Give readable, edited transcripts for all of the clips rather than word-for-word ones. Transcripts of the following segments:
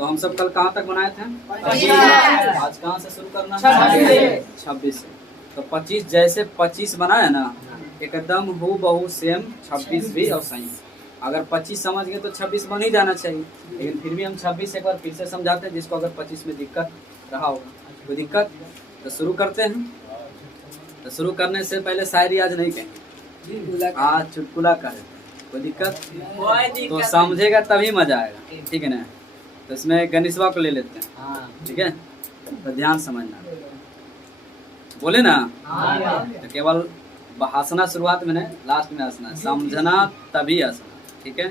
तो हम सब कल कहाँ तक बनाए थे? 25। आज कहाँ से शुरू करना है? 26 से। तो 25 जैसे 25 बनाया ना, एकदम हूबहू सेम 26 भी और सही। अगर 25 समझ गए तो 26 बन ही जाना चाहिए, लेकिन फिर भी हम 26 एक बार फिर से समझाते हैं, जिसको अगर 25 में दिक्कत रहा होगा। कोई दिक्कत? तो शुरू करते हैं। तो शुरू करने से पहले शायरी आज नहीं कहेंगे, आज चुटकुला करें। कोई दिक्कत? तो समझेगा तभी मजा आएगा, ठीक है ना? तो इसमें गणेशवा को ले लेते हैं, ठीक है? तो ध्यान समझना, बोले ना? तो केवल हंसना शुरुआत में नहीं, लास्ट में हंसना, समझना तभी हंसना, ठीक है?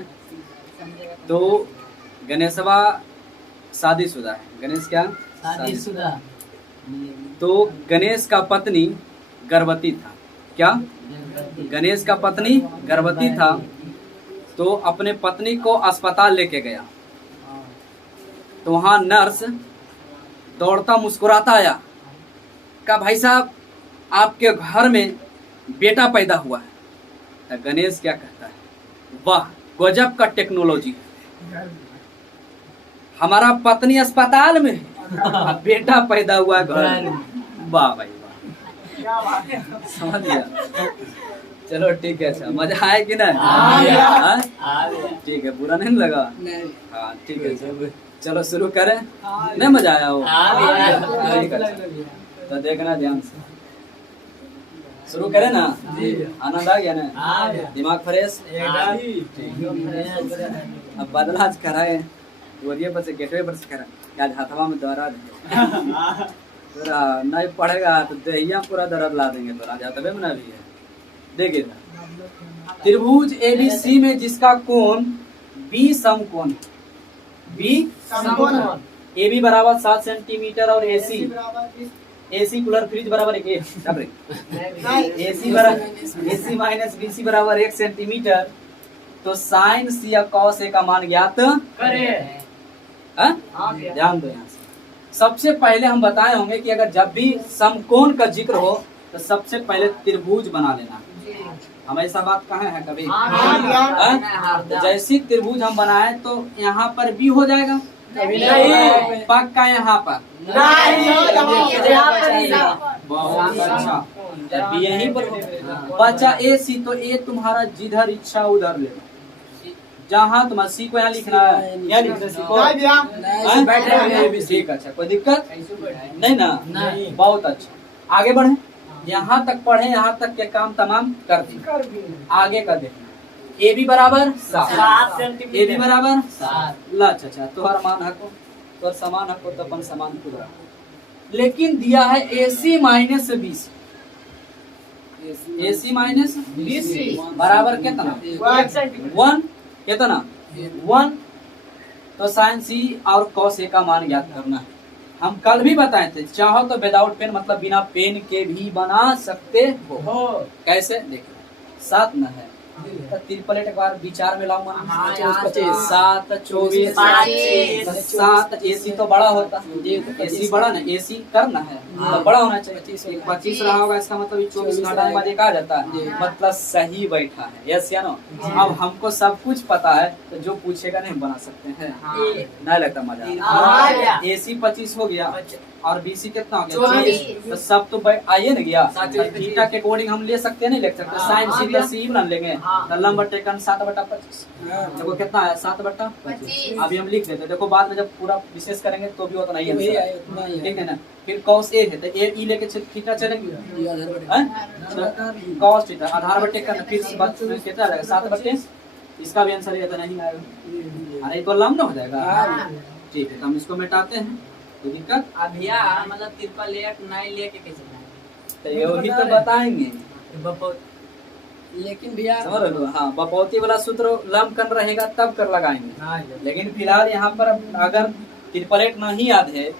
तो गणेशवा शादीशुदा है। गणेश क्या? शादीशुदा। तो गणेश का पत्नी गर्भवती था। क्या? गणेश का पत्नी गर्भवती था। तो अपने पत्नी को अस्पताल लेके गया, तो वहां नर्स दौड़ता मुस्कुराता आया, कहा भाई साहब आपके घर में बेटा पैदा हुआ है। तो गणेश क्या कहता है? वाह गजब का टेक्नोलॉजी, हमारा पत्नी अस्पताल में है, बेटा पैदा हुआ घर में। वाह भाई वाह, समझ गया? चलो ठीक है। अच्छा मजा आया कि नहीं? ठीक है, बुरा नहीं लगा? हाँ ठीक है, चलो शुरू करें। नहीं मजा आया हो? ठीक है, तो देखना ध्यान से, शुरू करें ना? आनंद आ गया ना? दिमाग फ्रेश? अब बदला आज कराए, बोरिए पर से गेटवे पर से करा, आज हथवा में दौरा पूरा नहीं पड़ेगा तो दहिया पूरा दर्द ला देंगे, तो आज हथवे में ना भी है। देखिए त्रिभुज एबीसी में जिसका कोण बी समकोण, बी समकोण, AB बराबर 7 सेंटीमीटर और AC कूलर फ्रिज बराबर AC माइनस BC बराबर 1 सेंटीमीटर। तो साइन C या कॉस A का मान ज्ञात करें। ध्यान दो यहाँ से। सबसे पहले हम बताए होंगे कि अगर जब भी समकोण का जिक्र हो तो सबसे पहले त्रिभुज बना लेना। हम ऐसा बात कहे हैं कभी? तो जैसी त्रिभुज हम बनाए तो यहाँ पर भी हो जाएगा, पक्का यहाँ पर बहुत अच्छा, यहीं पर बचा AC। तो A तुम्हारा जिधर इच्छा उधर ले, जहाँ तुम्हारा C को यहाँ लिखना है, यहाँ लिखना C को, ठीक। अच्छा कोई दिक्कत नहीं ना? बहुत अच्छा, आगे बढ़े। यहाँ तक पढ़े, यहाँ तक के काम तमाम कर दिए। आगे का देखना, AB बराबर 7 सेंटीमीटर, AB बराबर 7। अच्छा तुम्हारा मान हको तो समान हको तो अपन समान पूरा, लेकिन दिया है AC minus BC। AC minus BC बराबर कितना? 1। कितना? 1। तो साइन C और कॉस A का मान ज्ञात करना है। हम कल भी बताए थे, चाहो तो विदाउट पेन मतलब बिना पेन के भी बना सकते हो। कैसे? देखो 7 न है तो त्रिपलेट एक बार विचार में लाऊंगा। 7 24 7 AC तो बड़ा होता, AC बड़ा ना, AC करना है तो बड़ा होना चाहिए। 25 रहा होगा, इसका मतलब 24 घटाने के बाद एक आ जाता है, मतलब सही बैठा है। यस या नो? अब हमको सब कुछ पता है तो जो पूछेगा नहीं बना सकते हैं, नहीं लगता मजा? AC 25 हो गया और BC कितना हो गया? 24। तो सब तो आइए ना गया, थीटा के अकॉर्डिंग हम ले सकते हैं, नहीं ले सकते? साइन C प्लस C बना लेंगे, तो लंब टेकन 7/25। देखो कितना है? 7/25। अभी हम लिख देते, देखो बाद में जब पूरा विशेष करेंगे तो भी उतना ही आंसर, ठीक है ना? फिर cos A है तो A E लेके थीटा चलेंगे, cos थीटा आधार बटे टेकन, फिर कितना आएगा? 7/, इसका भी आंसर ये तो नहीं आएगा, अरे तो लंब ना हो जाएगा। ठीक है, तो हम इसको मिटाते हैं, कोई दिक्कत? अभिया मतलब त्रिपलेट नहीं लेके कैसे बनाएंगे? तो यही तो बताएंगे, लेकिन भैया समझ लो। हाँ, बपौती वाला सूत्र लंब कर रहेगा तब कर लगाएंगे, लेकिन फिलहाल यहाँ पर अगर त्रिपलेट नहीं याद है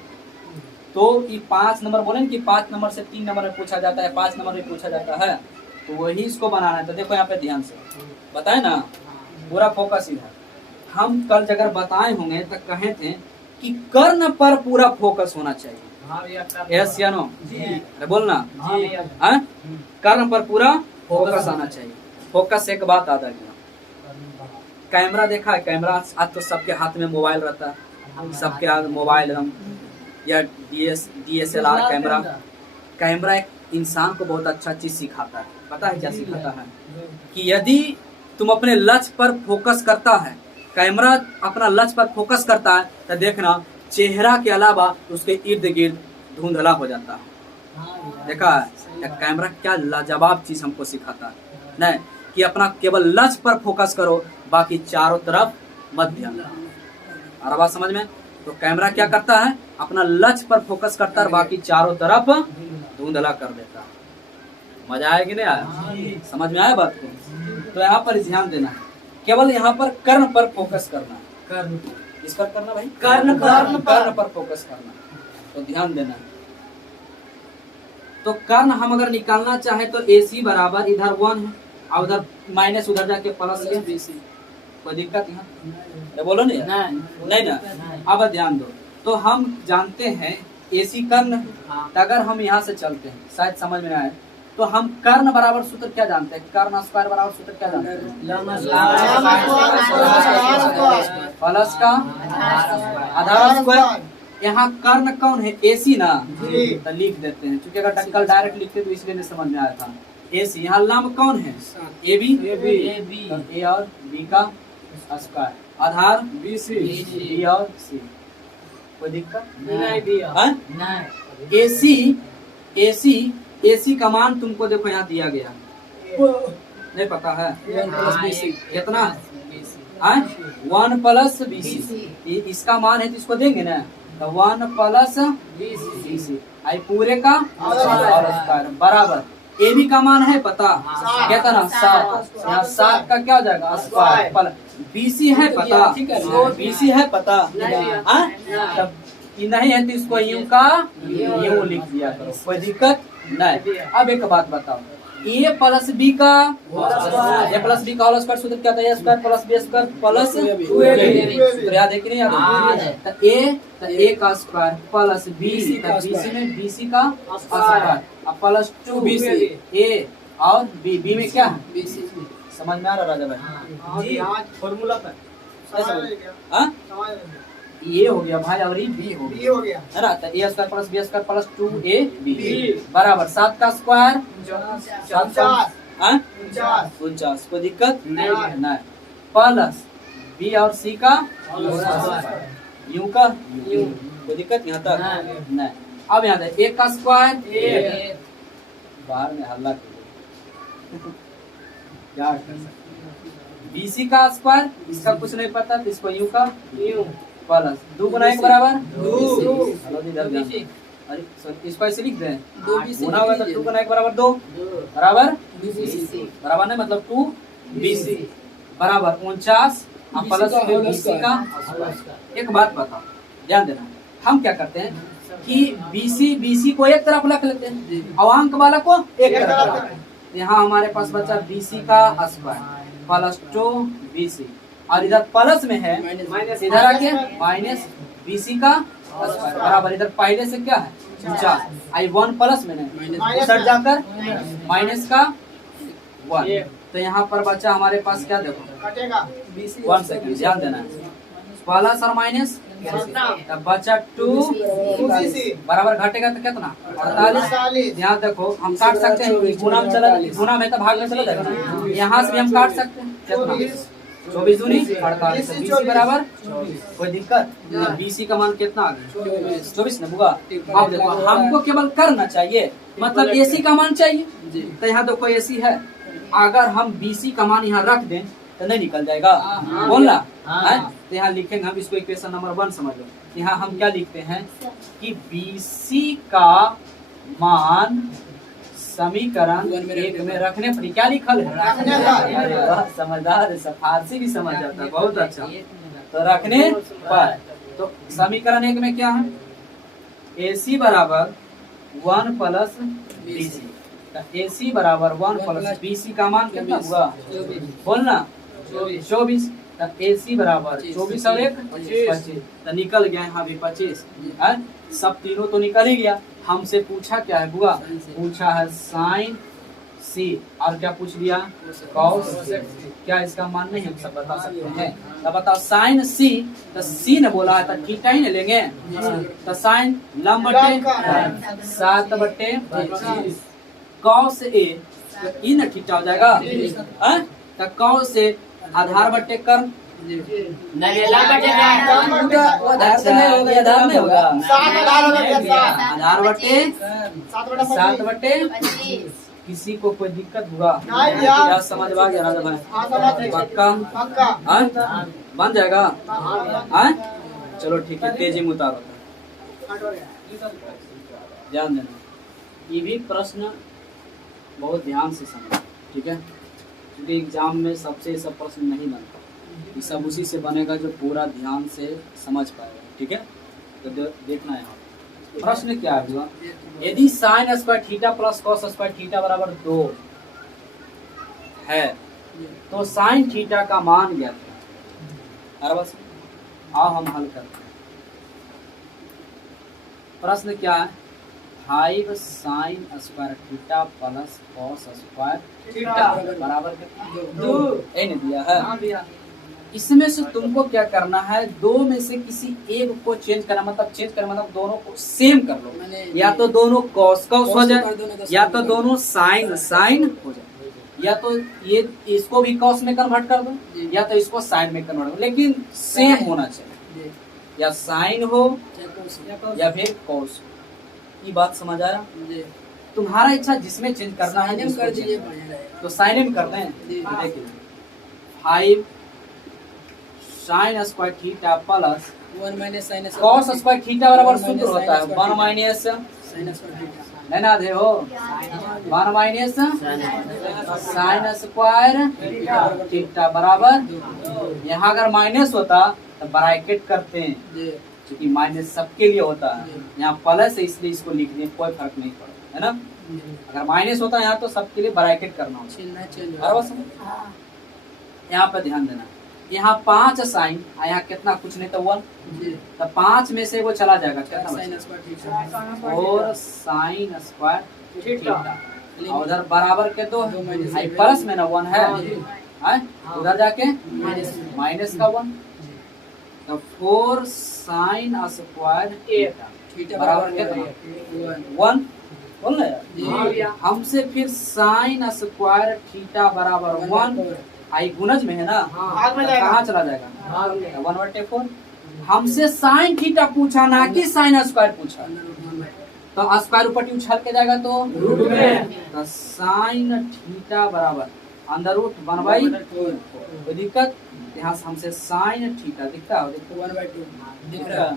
तो ये 5 नंबर बोले कि 5 नंबर से 3 नंबर में पूछा जाता है, 5 नंबर में पूछा जाता है, तो वही इसको बनाना है। तो देखो यहाँ पे ध्यान से बताए ना, पूरा फोकस इधर। हम कल जगह बताए होंगे तो कहे थे कि कर्ण पर पूरा फोकस होना चाहिए। यस या नो? बोलना कर्ण पर पूरा फोकस आना चाहिए। फोकस एक बात याद आ गया, कैमरा देखा है? कैमरा आज तो सबके हाथ में मोबाइल रहता है, सबके हाथ मोबाइल एकदम, या DSLR कैमरा। कैमरा एक इंसान को बहुत अच्छा चीज सिखाता है। पता है क्या सिखाता है? कि यदि तुम अपने लक्ष्य पर फोकस करता है, कैमरा अपना लक्ष्य पर फोकस करता है, तो देखना चेहरा के अलावा उसके इर्द गिर्द धुंधला हो जाता है। देखा है कैमरा क्या लाजवाब चीज हमको सिखाता है? नहीं कि अपना केवल लक्ष्य पर फोकस करो, बाकी चारों तरफ मत ध्यान दो। और बात समझ में? तो कैमरा क्या करता है? अपना लक्ष्य पर फोकस करता है, बाकी चारों तरफ धुंधला कर देता है। मजा आया कि नहीं आया? समझ में आया बात को? तो यहाँ पर ध्यान देना है, केवल यहाँ पर कर्ण पर फोकस करना है। कर्ण इस पर करना भाई, कर्ण पर फोकस करना, तो ध्यान देना है। तो कर्ण हम अगर निकालना चाहे तो AC बराबर इधर 1 है और उधर माइनस, उधर जाके प्लस है BC। कोई दिक्कत यहाँ? बोलो नहीं ना? अब ध्यान दो। तो हम जानते हैं AC कर्ण है, तो अगर हम यहाँ से चलते हैं, शायद समझ में आए, तो हम कर्ण बराबर सूत्र क्या जानते हैं? कर्ण स्क्वायर बराबर सूत्र क्या जानते हैं? प्लस का आधार स्क्वायर। यहाँ कर्ण कौन है? AC ना, तो लिख देते हैं, क्योंकि अगर कल डायरेक्ट लिखते तो इसलिए नहीं समझ में आया था। AC यहाँ लंब कौन है? AB। तो A और B का स्क्वायर, आधार B और C। कोई दिक्कत नहीं? AC का मान तुमको देखो यहाँ दिया गया, नहीं पता है कितना? 1 प्लस BC। इसका मान है तो इसको देंगे ना, तो 1 प्लस BC आई पूरे का और स्क्वायर बराबर AB का मान है पता कितना? 7। यहाँ 7 का क्या हो जाएगा? स्क्वायर प्लस BC है पता, BC है पता, तब नहीं है तो इसको यूं का यूं लिख दिया करो, कोई दिक्कत नहीं। अब एक बात बताओ, A प्लस B का होल स्क्वायर सूत्र क्या था? A square plus B square plus 2AB। याद है कि नहीं? तो A का स्क्वायर प्लस BC में BC का स्क्वायर प्लस 2BC। A और B में क्या है? समझ में आ रहा राजा भाई? फॉर्मूला पर ये हो गया भाई, और B हो गया है ना। तो A square plus B square plus 2AB बराबर 7 का स्क्वायर 49। कोई दिक्कत नहीं। प्लस B और C का यूं का यूं, कोई दिक्कत यहाँ तक नहीं। अब यहाँ A का स्क्वायर, बाहर में हल्ला क्या कर सकते? BC का स्क्वायर, इसका कुछ नहीं पता तो इसको यूं का यूं प्लस 2 गुना 1 बराबर 2। अरे इसको ऐसे लिख दें, 2BC होना होगा तो 2 गुना 1 बराबर 2 बराबर बराबर नहीं, मतलब 2BC बराबर 49 प्लस BC का। एक बात बताओ, ध्यान देना, हम क्या करते हैं कि BC को एक तरफ रख लेते हैं और अंक वाला को एक तरफ। यहाँ हमारे पास बचा BC का स्क्वायर प्लस 2BC, और इधर प्लस में है माइनस, इधर आके माइनस BC का स्क्वायर बराबर इधर पहले से क्या है 49 आई 1 प्लस में नहीं, उधर जाकर माइनस का 1। तो यहाँ पर बचा हमारे पास क्या, देखो 1 सेकंड ध्यान देना है, प्लस और माइनस तब बचा 2BC बराबर घटेगा तो कितना 48। यहाँ देखो हम काट सकते हैं, गुना में चला, गुना में तो भाग में चला जाएगा, यहाँ से भी हम काट सकते हैं कितना 24 दूनी 48 BC बराबर। कोई दिक्कत? BC का मान कितना आ गया 24 न होगा। अब देखो हमको केवल करना चाहिए, मतलब AC का मान चाहिए, तो यहाँ देखो AC है, अगर हम BC का मान यहाँ रख दें तो नहीं निकल जाएगा, बोलना है। तो यहाँ लिखेंगे हम इसको इक्वेशन नंबर 1 समझ लो। यहाँ हम क्या लिखते हैं कि BC का मान समीकरण 1 में रखने पर क्या लिखल है? समझदार है, फारसी भी समझ जाता है, बहुत अच्छा। तो रखने पर, तो समीकरण 1 में क्या है? AC बराबर 1 प्लस BC, AC बराबर 1 प्लस BC का मान कितना हुआ बोलना 24। AC बराबर 24 और 1 25, तो निकल गया यहाँ भी 25। सब तीनों तो निकल ही गया। हमसे पूछा क्या है बुआ? पूछा है साइन सी, और क्या पूछ लिया कॉस। क्या इसका मान नहीं हम सब बता सकते हैं? तो बताओ साइन सी, तो सी ने बोला है तो थीटा ही ना लेंगे। तो साइन लंब बटे 7/25 कॉस ए, तो ई ना थीटा हो जाएगा। तो कॉस ए आधार बटे कर्म, आधार नहीं होगा, आधार बटे 7/25। किसी को कोई दिक्कत हुआ क्या? समझ आ गया राजा भाई? पक्का बन जाएगा। चलो ठीक है, तेजी मुताबिक ध्यान देना। ये भी प्रश्न बहुत ध्यान से समझ, ठीक है, क्योंकि एग्जाम में सबसे सब प्रश्न नहीं बनता, ये सब उसी से बनेगा जो पूरा ध्यान से समझ पाएगा, ठीक है। तो देखना है प्रश्न क्या है। यदि sine square theta plus cos square theta बराबर 2 है तो साइन थीटा का मान ज्ञात है। अरे बस आओ हम हल करते हैं। प्रश्न क्या है? 5 sine square theta plus cos square theta बराबर 2 नहीं दिया है। इसमें से तुमको क्या करना है, दो में से किसी एक को चेंज करना, मतलब चेंज करना मतलब दोनों को सेम कर लो। या तो दोनों कॉस कॉस हो जाए, या तो दोनों साइन साइन हो जाए, या तो ये इसको भी कॉस में कन्वर्ट कर दो, या तो इसको साइन में कन्वर्ट कर, लेकिन सेम होना चाहिए, या साइन हो या फिर कॉस हो। ये बात समझ आया? तुम्हारा इच्छा जिसमें चेंज करना है तो साइन में कर दें। देखिए 5 sine square theta plus 1 minus sine cos square theta बराबर सूत्र होता है 1 माइनस साइन स्क्वायर थीटा, लेना दे हो 1 माइनस साइन स्क्वायर थीटा बराबर। यहाँ अगर माइनस होता तो ब्रैकेट करते हैं, क्योंकि माइनस सबके लिए होता है। यहाँ प्लस है इसलिए इसको लिख दिए, कोई फर्क नहीं पड़ता है ना। अगर माइनस होता है यहाँ तो सबके लिए ब्रैकेट करना होता। यहाँ पे ध्यान देना, यहाँ 5 साइन, यहाँ कितना कुछ नहीं तो 1, तो 5 में से वो चला जाएगा, कितना और साइन स्क्वायर थीटा, और उधर बराबर के 2 प्लस में ना 1 है, उधर जाके माइनस का 1, तो 4 साइन स्क्वायर थीटा बराबर कितना 1 बोल रहे। हमसे फिर साइन स्क्वायर थीटा बराबर 1 आई गुणज में है ना, कहाँ चला जाएगा 1/4। हमसे साइन थीटा पूछा ना कि साइन स्क्वायर पूछा, तो स्क्वायर ऊपर उछल के जाएगा तो रूट में, तो साइन थीटा बराबर अंडर रूट 1/4। कोई दिक्कत? यहाँ से हमसे साइन थीटा दिखता है, 1/2 दिख रहा है,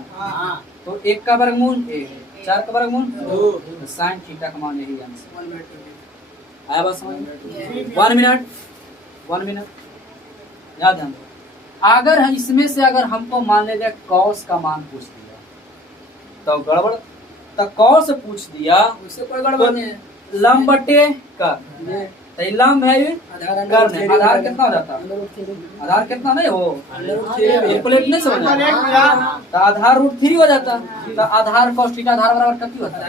तो 1 का वर्गमूल 1, 4 का वर्गमूल 2, तो साइन थीटा का मान यही आंसर 1/2 आया। बस समझ 1 मिनट याद ध्यान दो। अगर इसमें से अगर हमको मान लीजिए कॉस का मान पूछ दिया तो गड़बड़, तो कॉस पूछ दिया उससे कोई गड़बड़ नहीं है। लंब बटे कर, तो लंब है कर्म है, आधार कितना हो जाता है? आधार कितना नहीं हो, कैलकुलेट नहीं समझ, तो आधार √3 हो जाता। तो आधार कॉस थीटा आधार बराबर कितनी होता है?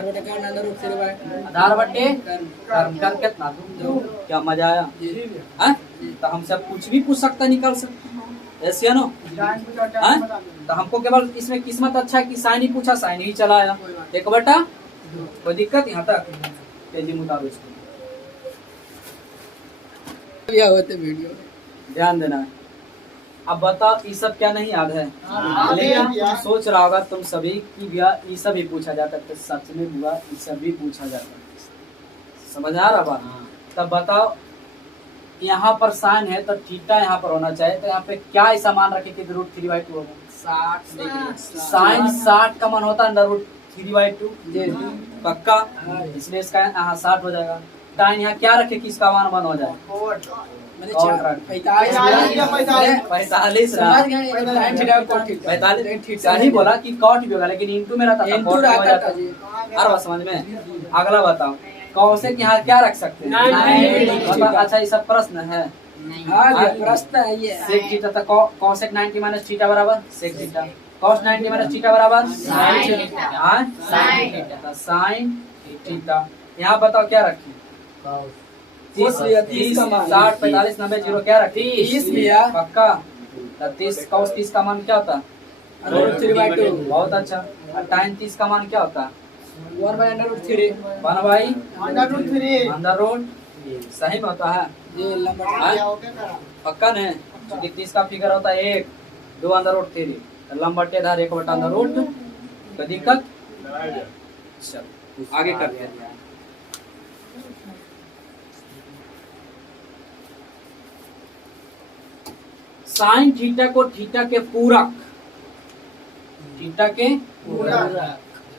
आधार बटे कर्म, कर कितना 2। क्या मजा आया? तो हम सब कुछ भी पूछ सकता, निकाल सकते, ऐसे है ना। तो हमको केवल इसमें किस्मत अच्छा है कि साइन ही पूछा, साइन ही चला आया 1/2। कोई दिक्कत यहाँ तक? तेजी मुताबिक वीडियो ध्यान देना है। अब बताओ ये सब क्या नहीं याद है? लेकिन तुम सोच रहा होगा तुम सभी की भी ये सब ही पूछा जाता है, सच में हुआ ये सब भी पूछा जाता है। समझ आ रहा बात? तब बताओ यहाँ पर साइन है तो थीटा यहाँ पर होना चाहिए, तो यहाँ पे क्या ऐसा मान रखे कि √3/2 होगा? 60। साइन 60 का मान होता है √3/2 पक्का, इसलिए इसका यहाँ 60 हो जाएगा। टाइन यहाँ क्या रखे कि इसका मान 1 हो जाए? 45 सही बोला कि कॉट भी होगा, लेकिन इंटू में रहता था। अरे समझ में। अगला बताओ कौशिक यहाँ क्या रख सकते हैं? अच्छा ये सब प्रश्न है, प्रश्न है ये। सेक थीटा था कौशिक 90 माइनस थीटा बराबर sec theta, cos 90 minus theta बराबर साइन थीटा। यहाँ बताओ क्या रखें? 30 30 का मान 60 45 90 0 क्या रख 30 भैया। पक्का। तो 30 cos 30 का मान क्या होता? √3/2। बहुत अच्छा। और tan 30 का मान क्या होता? 1/√3। 1/√3 सही में होता है। ये लंबा हाँ? पक्का नहीं, क्योंकि 30 का फिगर होता है 1 2/√3 लंबटे धार 1/√। कोई दिक्कत? चलो आगे करते हैं। साइन थीटा को थीटा के पूरक, थीटा के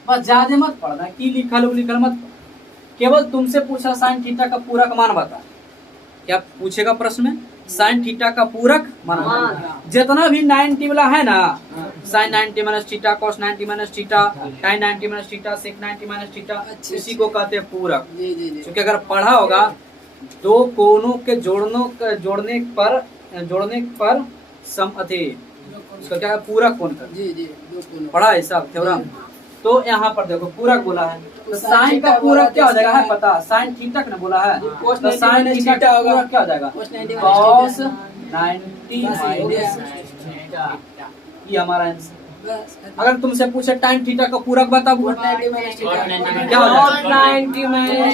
बस ज्यादा मत पढ़ना की लिखल मत, केवल तुमसे पूछा साइन थीटा का पूरक मान बता। क्या पूछेगा प्रश्न में? साइन थीटा का पूरक मान बता। जितना भी 90 वाला है ना, sine 90 minus theta, cos 90 minus theta, tan 90 minus theta, sec 90 minus theta, इसी को कहते हैं पूरक। जी जी जी। क्योंकि अगर पढ़ा होगा दो कोनों के जोड़ने पर सम अति, उसका क्या है? पूरक कोण कर। जी जी दो कोण पढ़ा है सब थ्योरम। तो यहाँ पर देखो पूरक बोला है, तो साइन का पूरक क्या हो जाएगा है पता? साइन थीटा ने बोला है, तो साइन थीटा का पूरक क्या हो जाएगा? cos 90 cos 90 minus theta. ये हमारा आंसर। बस अगर तुमसे पूछे टाइम थीटा का पूरक बता, cos 90 माइनस थीटा क्या हो जाएगा?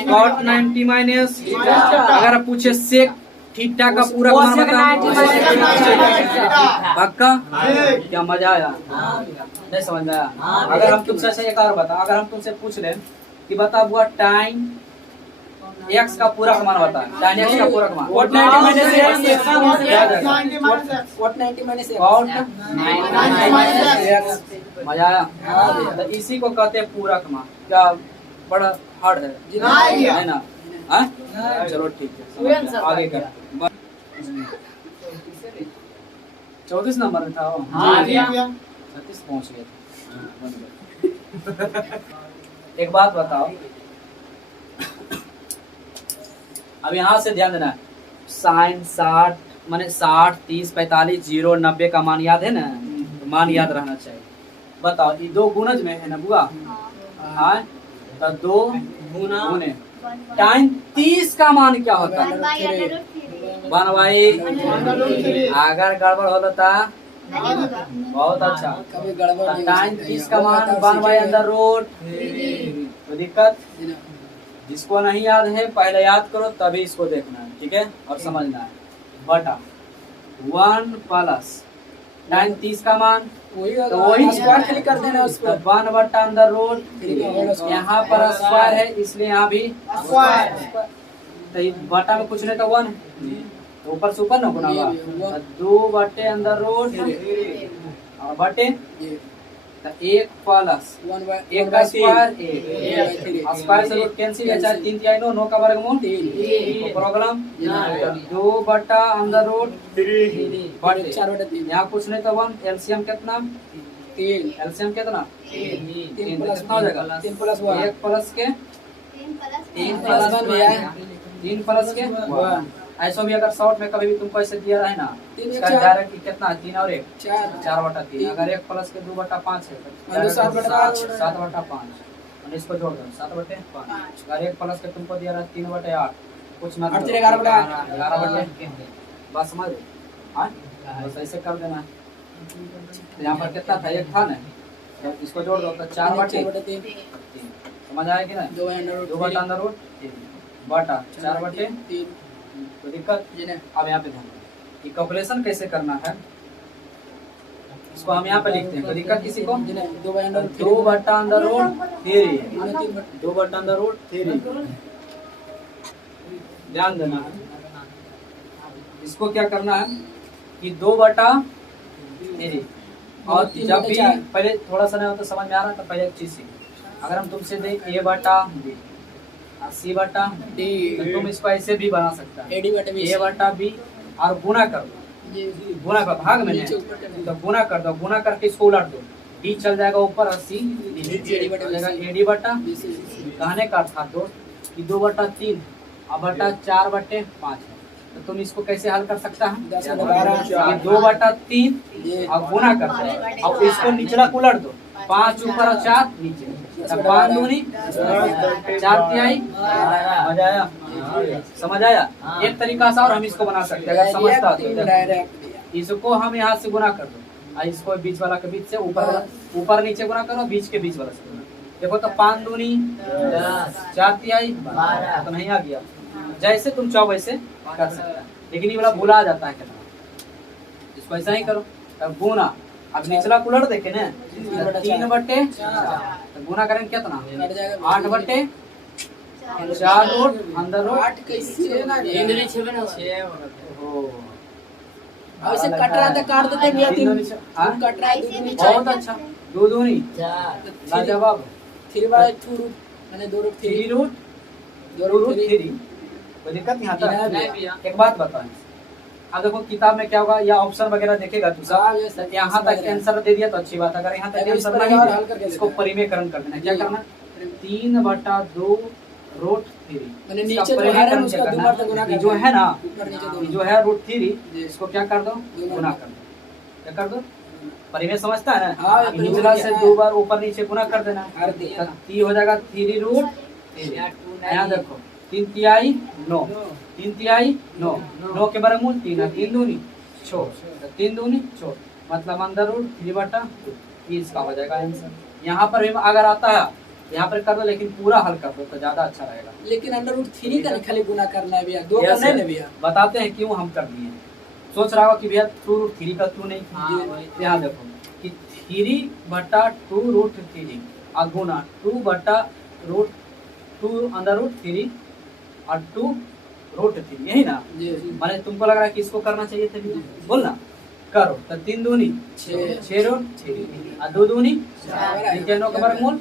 cos 90 minus theta. अगर पूछे सेक थीटा का पूरक मान बता, पक्का? क्या मजा आया? नहीं समझ में आया? अगर हम तुमसे एक और बता, अगर हम तुमसे पूछ ले कि बता हुआ टाइम एक्स का पूरक मान बता, टाइम एक्स का पूरक मान cos 90 माइनस x क्या हो जाएगा? cos 90 minus x cos 90 minus x. मजा आया? तो इसी को कहते हैं पूरक मान। क्या बड़ा हार्ड है ना? हाँ? चलो ठीक है, समझ गया। आगे कर 34 नंबर में था वो। हाँ, 36 पहुंच गए थे। एक बात बताओ, अब यहाँ से ध्यान देना, साइन 60 माने 60 30 45 0 90 का मान याद है ना? तो मान याद रहना चाहिए। बताओ ये दो गुणज में है ना बुआ? हाँ, तो दो गुणे टाइम 30 का मान क्या होता है? 1/√3। अगर गड़बड़ होता बहुत अच्छा। कभी गड़बड़ नहीं हो टाइम सकता। 30 का मान 1/√3। तो दिक्कत? जिसको नहीं याद है पहले याद करो, तभी इसको देखना है, ठीक है? और समझना है। बटा 1 प्लस टाइम 30 का मान, तो वही स्क्वायर क्लिक कर देना उसको। 1/√3। यहाँ पर स्क्वायर है इसलिए यहाँ भी स्क्वायर। तो ये बटा में कुछ नहीं तो 1 तो ऊपर से ऊपर ना गुना होगा। 2/√3 और बटे तो 1 प्लस 1 का स्क्वायर 1 स्क्वायर से रूट कैंसिल है, चाहे 3 3 9 का वर्गमूल 3 प्रॉब्लम 2/√3 बटे 4/3 यहाँ कुछ नहीं तो 1। एलसीएम कितना? 3 एलसीएम कितना? 3 कितना हो जाएगा? 3 प्लस 1 1 प्लस के 3 प्लस 1 भैया 3 प्लस के 1। ऐसा भी अगर शॉर्ट में कभी भी तुमको ऐसे दिया रहे ना, तीन इसका चार। डायरेक्ट कितना? 3 और 1 4 4/3। अगर 1 प्लस के 2/5 है और 7/5 7/5 और इसको जोड़ दो 7/5। अगर 1 प्लस के तुमको दिया रहा 3/8 कुछ मत और 11/8 11/8 बस समझ। हाँ बस ऐसे कर देना है। तो यहाँ पर कितना था? 1 था ना, तो इसको जोड़ दो तो 4/3 समझ आया कि नहीं? 2/√3 बटा 4/3 तो दिक्कत। अब यहाँ पे ध्यान दो, ये कैलकुलेशन कैसे करना है इसको हम यहाँ पे लिखते हैं। तो दिक्कत किसी को? 2/√3 ध्यान देना है। इसको क्या करना है कि 2/3 और जब भी पहले थोड़ा सा नहीं होता समझ में आ रहा तो पहले एक चीज सीख। अगर हम तुमसे दे A/B C/D तो तुम इसको ऐसे भी बना सकता है A/B और गुना कर दो, गुना कर भाग में नहीं तो गुना कर दो, गुना करके इसको उलट दो, D चल जाएगा ऊपर और C AD/B। कहने का था दोस्त कि 2/3 और बटा 4/5 तो तुम इसको कैसे हल कर सकता है? 2/3 और गुना कर दो और इसको निचला उलट दो, 5 ऊपर और 4 नीचे तब 5 दूनी 4 तिहाई मजा आया, समझ आया। एक तरीका से और हम इसको बना सकते हैं, अगर समझता हो तो। डायरेक्ट इसको हम यहाँ से गुना कर दो और इसको बीच वाला के बीच से ऊपर नीचे गुना करो, बीच के बीच वाला से गुना। देखो तो 5 दूनी 4 तिहाई तो नहीं आ गया। जैसे तुम चाहो वैसे कर सकते हैं, लेकिन ये वाला भुला जाता है कितना। इसको ऐसा ही करो, तब गुना। अब निचला कुलर देखे ना, 3 बटे तो गुना करेंगे कितना, 8 बटे 4 रूट अंदर रूट 8 कैसे ना इंद्री 6 अब इसे कट रहा था, काट देते भैया 3 हाँ? कट रहा है बहुत अच्छा। 2 दूनी 4 लाजवाब। 3/2 रूट मैंने 2 रूट 3 3 रूट 2 रूट रूट 3 कोई दिक्कत नहीं आता। नहीं भैया। एक बात बताओ, अब देखो किताब में क्या होगा, या ऑप्शन वगैरह देखेगा तू हाँ, सब, ये सब यहाँ तक आंसर दे दिया तो अच्छी बात। अगर यहाँ तक अगर इस आंसर पर नहीं और दिया, हल करके इसको देना है। परिमेय करण कर देना है। क्या जी। करना, 3/2 रूट 3 मैंने नीचे जो है ना उसका 2 बार तो गुना कर जो है ना, ऊपर नीचे ये 2 जो है रूट 3, जी। इसको क्या कर दो, गुना कर दो। क्या कर दो, परिमेय समझता है ना। हाँ, ये निचला से 2 बार ऊपर नीचे गुना कर देना है। हर दिया तो 3 हो जाएगा 3 रूट 3। यहाँ देखो 3 तिहाई 9, 3 तिहाई 9, 9 के बराबर 3 है, 3 दूनी 6, 3 दूनी 6, मतलब अंदर रूट 3/2, ये इसका हो जाएगा आंसर। यहाँ पर भी अगर आता है यहाँ पर कर दो, लेकिन पूरा हल कर दो तो ज्यादा अच्छा रहेगा। लेकिन अंडर रूट 3 का नहीं खाली गुना करना है भैया, 2 करना है ना भैया। बताते हैं क्यों हम कर दिए। सोच रहा होगा कि भैया 2 रूट 3 का क्यों नहीं। हाँ, वही। यहाँ देखो कि 3/2 रूट 3 और गुना 2/2 अंदर रूट 3 और 2 रूट 3, यही ना। जी माने तुमको लग रहा है कि इसको करना चाहिए था भैया, बोलना करो। तो 3 दूनी 6 रूट 3 और 2 दूनी 4, 9 का वर्गमूल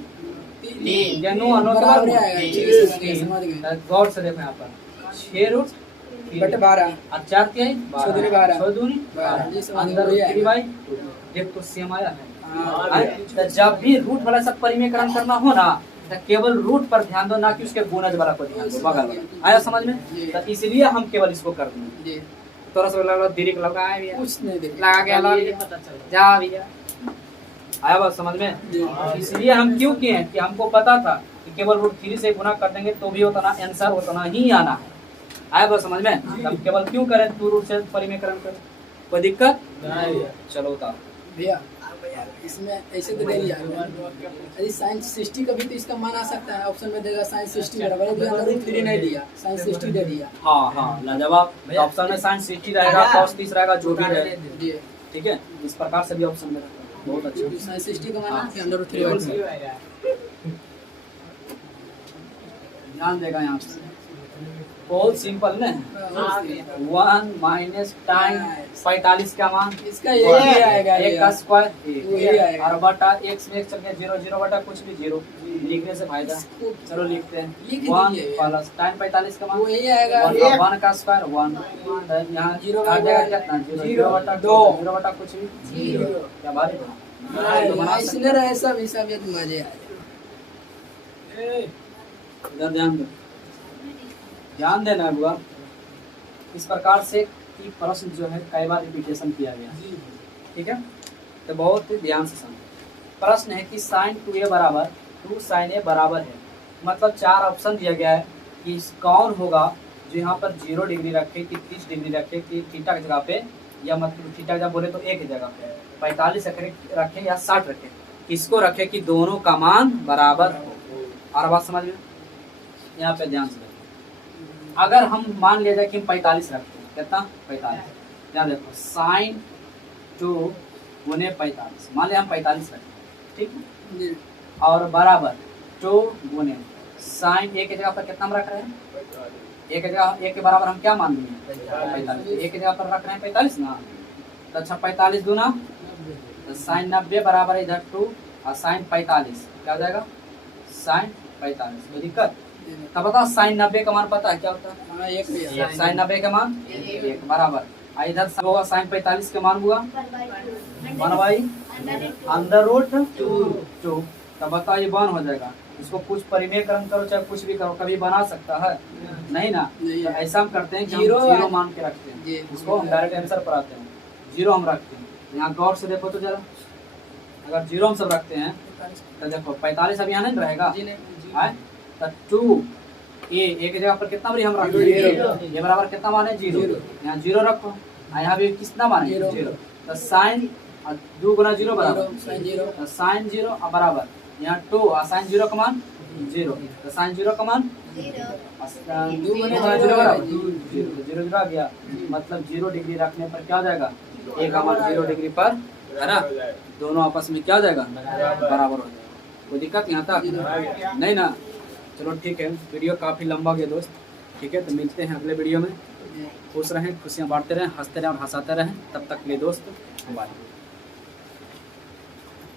3, 9 के बराबर वर्गमूल आएगा, ठीक है, समझ गए, 3। समझ गए। गौर से देखो यहाँ पर 6 रूट बटे 12 और 4 तिहाई 6 दूनी 12 6 दूनी 12 जी, समझ अंदर गए, रूट 3/2। देख तो सेम आया है। हाँ, तो जब भी रूट वाला सब परिमेयकरण करना हो ना, तो केवल रूट पर ध्यान दो, ना कि उसके गुणज वाला को ध्यान दो, बगल वाला। आया समझ में। तो इसलिए हम केवल इसको कर देंगे। जी थोड़ा सा लगा दीदी को लगा भैया, कुछ नहीं देख लगा के लगा ये पता चला। जा भैया। आया बात समझ में। जी इसलिए हम क्यों किए हैं कि हमको पता था कि केवल रूट 3 से गुना कर देंगे तो भी उतना आंसर उतना ही आना है। आया बात समझ में। हम केवल क्यों करें 2 रूट से परिमेयकरण करें, कोई दिक्कत नहीं। चलो उतार। भैया इसमें ऐसे तो दे दिया यदि साइन 60 का भी तो इसका मान आ सकता है। ऑप्शन में देगा साइन 60 बराबर है, दिया अंदर रूट 3 नहीं दिया, साइन 60 दे दिया। हाँ हाँ लाजवाब। ऑप्शन में साइन 60 रहेगा, cos 30 रहेगा, जो भी रहे। जी ठीक है, इस प्रकार से भी ऑप्शन में रखा है। बहुत अच्छा। साइन 60 का मान आ अंदर रूट 3 ध्यान देगा यहाँ पे, बहुत सिंपल ना। 1 माइनस टाइम 45 का मान इसका यही आएगा, एक का स्क्वायर वही आएगा। और बटा x में चल के 0 0 बटा कुछ भी 0 लिखने से फायदा। चलो लिखते हैं लिख 1 दीजिए। प्लस टाइम 45 का मान वही आएगा। 1 का स्क्वायर 1, यहाँ 0 आ जाएगा कितना 0 बटा 2 0 बटा कुछ भी 0। क्या भारी तो बना सकते इसलिए रहे सब हिसाब ये मजे आए। हैं। इधर ध्यान दो, ध्यान देना है बुआ। इस प्रकार से कि प्रश्न जो है कई बार रिपीटेशन किया गया, ठीक है। तो बहुत ही ध्यान से समझो। प्रश्न है कि साइन 2a बराबर 2 साइन a बराबर है, मतलब 4 ऑप्शन दिया गया है कि कौन होगा जो यहाँ पर 0 डिग्री रखे कि 30 डिग्री रखे कि थीटा की जगह पे, या मतलब थीटा जब बोले तो एक ही जगह पे 45 रखे या 60 रखे, किसको रखे कि दोनों का मान बराबर हो। और बात समझ में, यहाँ पे ध्यान से देखो। अगर हम मान लिया जाए कि हम 45 रखते हैं, कितना 45, ध्यान देखो साइन 2 गुने 45, मान लिया हम 45 रखते हैं, ठीक है। जी और बराबर 2 गुने साइन एक की जगह पर कितना हम रख रहे हैं, एक की जगह एक के बराबर हम क्या मान लिए 45, एक की जगह पर रख रहे हैं 45 ना। तो अच्छा 45 दूना तो साइन 90 बराबर है इधर 2 और साइन 45 क्या हो जाएगा साइन 45। कोई दिक्कत तब बता साइन 90 का मान पता है क्या होता है, हाँ एक भैया साइन 90 का मान 1 बराबर और इधर होगा साइन 45 का मान हुआ 1/, अंडर रूट 2। तब बता ये 1 हो जाएगा। इसको कुछ परिमेयकरण करो चाहे कुछ भी करो, कभी बना सकता है नहीं ना। नहीं। तो ऐसा हम करते हैं कि हम जीरो 0 मान के रखते जी। हैं, इसको हम डायरेक्ट आंसर पर आते हैं 0 हम रखते हैं। यहाँ गौर से देखो तो जरा, अगर 0 हम सब रखते हैं तो देखो 45 अब यहाँ नहीं रहेगा जी नहीं है तो 2 ए एक जगह पर कितना बड़ी हम रख ये बराबर कितना माने 0 यहाँ 0 रखो और यहाँ भी कितना माने 0 तो साइन 2 गुना 0 बराबर साइन 0 तो साइन 0 बराबर यहाँ 2 और साइन 0 का मान 0 तो साइन 0 का मान 2 गुना 0 बराबर 0 0 आ गया मतलब 0 डिग्री रखने पर क्या हो जाएगा ए का मान 0 डिग्री पर है ना दोनों आपस में क्या हो जाएगा बराबर हो जाएगा कोई दिक्कत यहाँ तक नहीं ना चलो ठीक है वीडियो काफ़ी लंबा गया दोस्त ठीक है तो मिलते हैं अगले वीडियो में खुश रहें खुशियाँ बांटते रहें हंसते रहें और हंसाते रहें तब तक के लिए दोस्त बाय।